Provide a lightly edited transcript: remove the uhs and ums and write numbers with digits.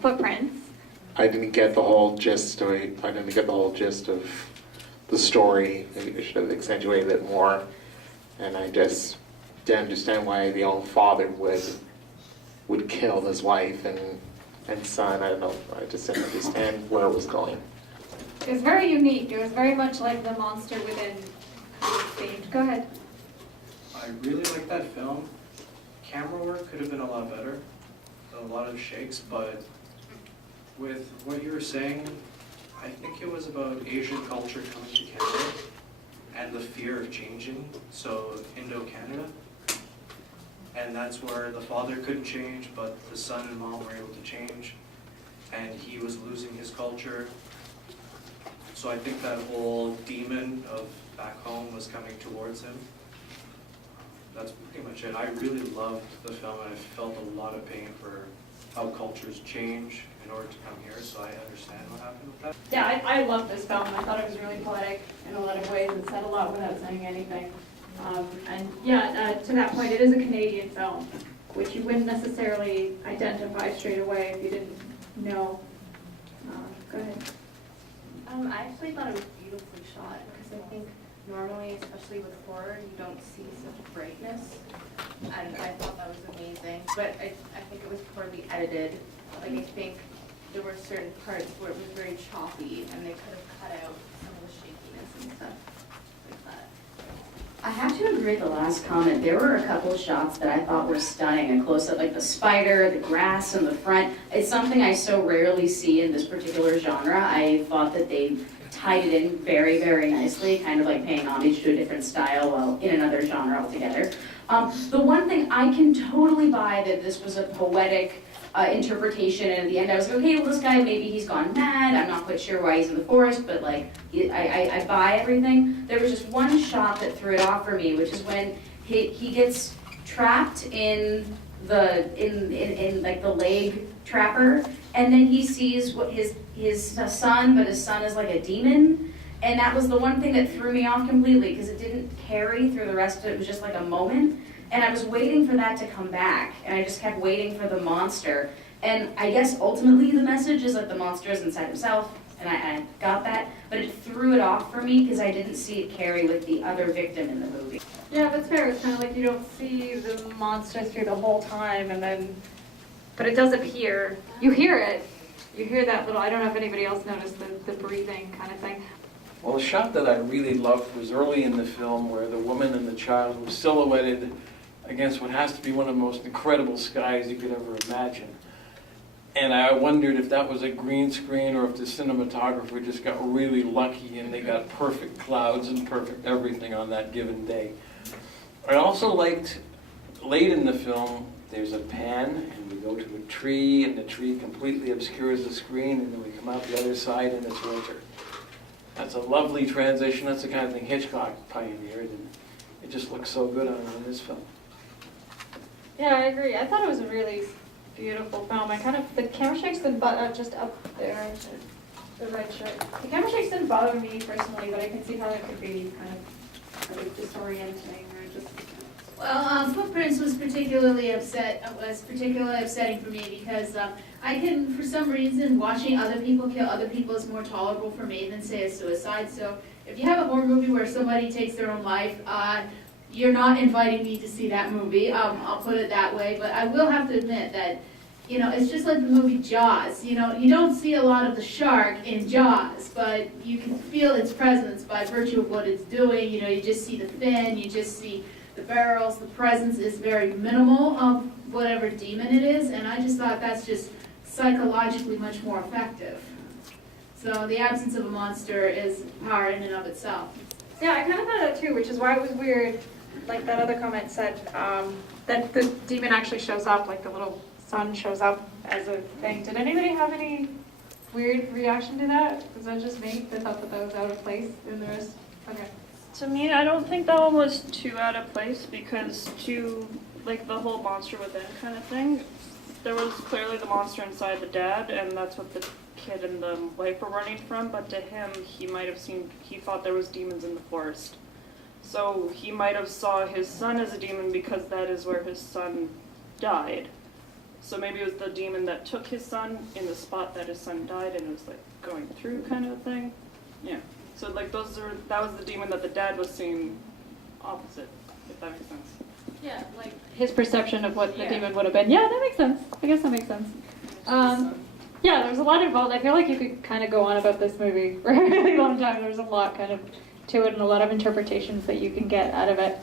footprints. I didn't get the whole gist of the story. Maybe I should have accentuated it more. And I just didn't understand why the own father would kill his wife and son. I don't know. I just didn't understand where it was going. It was very unique. It was very much like the monster within themed. Go ahead. I really like that film. Camera work could have been a lot better. A lot of shakes, but with what you were saying, I think it was about Asian culture coming to Canada and the fear of changing, so Indo-Canada. And that's where the father couldn't change, but the son and mom were able to change, and he was losing his culture. So I think that whole demon of back home was coming towards him. That's pretty much it. I really loved the film, and I felt a lot of pain for how cultures change in order to come here, so I understand what happened with that. Yeah, I loved this film. I thought it was really poetic in a lot of ways and said a lot without saying anything. And yeah, to that point, it is a Canadian film, which you wouldn't necessarily identify straight away if you didn't know. Go ahead. I actually thought it was beautifully shot because I think normally, especially with horror, you don't see such brightness, and I thought that was amazing. But I think it was poorly edited. Like I think there were certain parts where it was very choppy, and they could have cut out some of the shakiness and stuff like that. I have to agree with the last comment. There were a couple of shots that I thought were stunning. A close-up, like the spider, the grass in the front. It's something I so rarely see in this particular genre. I thought that they tied it in very, very nicely, kind of like paying homage to a different style while in another genre altogether. The one thing I can totally buy that this was a poetic interpretation, and at the end I was like, okay, well this guy, maybe he's gone mad, I'm not quite sure why he's in the forest, but like, I buy everything. There was just one shot that threw it off for me, which is when he gets trapped in like the leg trapper, and then he sees what his son, but his son is like a demon, and that was the one thing that threw me off completely, because it didn't carry through the rest of it. It was just like a moment, and I was waiting for that to come back, and I just kept waiting for the monster. And I guess ultimately the message is that the monster is inside himself, and I got that, but it threw it off for me because I didn't see it carry with the other victim in the movie. Yeah, that's fair. It's kind of like you don't see the monster through the whole time, and then, but it does appear. You hear it. You hear that little, I don't know if anybody else noticed the breathing kind of thing. Well, the shot that I really loved was early in the film where the woman and the child were silhouetted against what has to be one of the most incredible skies you could ever imagine. And I wondered if that was a green screen or if the cinematographer just got really lucky and they got perfect clouds and perfect everything on that given day. I also liked, late in the film, there's a pan and we go to a tree and the tree completely obscures the screen, and then we come out the other side and it's winter. That's a lovely transition. That's the kind of thing Hitchcock pioneered, and it just looks so good on this film. Yeah, I agree. I thought it was a really beautiful film. The camera shakes didn't just up there, the red shirt. The camera shakes didn't bother me personally, but I can see how it could be kind of like disorienting or just. Well, Footprints was particularly upsetting for me because I can, for some reason, watching other people kill other people is more tolerable for me than, say, a suicide. So if you have a horror movie where somebody takes their own life, you're not inviting me to see that movie. I'll put it that way. But I will have to admit that, you know, it's just like the movie Jaws. You know, you don't see a lot of the shark in Jaws, but you can feel its presence by virtue of what it's doing. You know, you just see the fin, you just see the barrels. The presence is very minimal of whatever demon it is, and I just thought that's just psychologically much more effective. So the absence of a monster is power in and of itself. Yeah, I kind of thought that too, which is why it was weird. Like that other comment said, that the demon actually shows up, like the little son shows up as a thing. Did anybody have any weird reaction to that? Was that just me that thought that was out of place in the rest? Okay. To me, I don't think that one was too out of place because like the whole monster within kind of thing, there was clearly the monster inside the dad, and that's what the kid and the wife were running from, but to him, he thought there was demons in the forest. So he might have saw his son as a demon because that is where his son died. So maybe it was the demon that took his son in the spot that his son died, and it was like going through kind of a thing. Yeah. So like that was the demon that the dad was seeing opposite, if that makes sense. Yeah, like, His perception of what the Yeah. demon would have been. Yeah, that makes sense. I guess that makes sense. Yeah, there's a lot involved. I feel like you could kind of go on about this movie for a really long time. There's a lot kind of to it and a lot of interpretations that you can get out of it.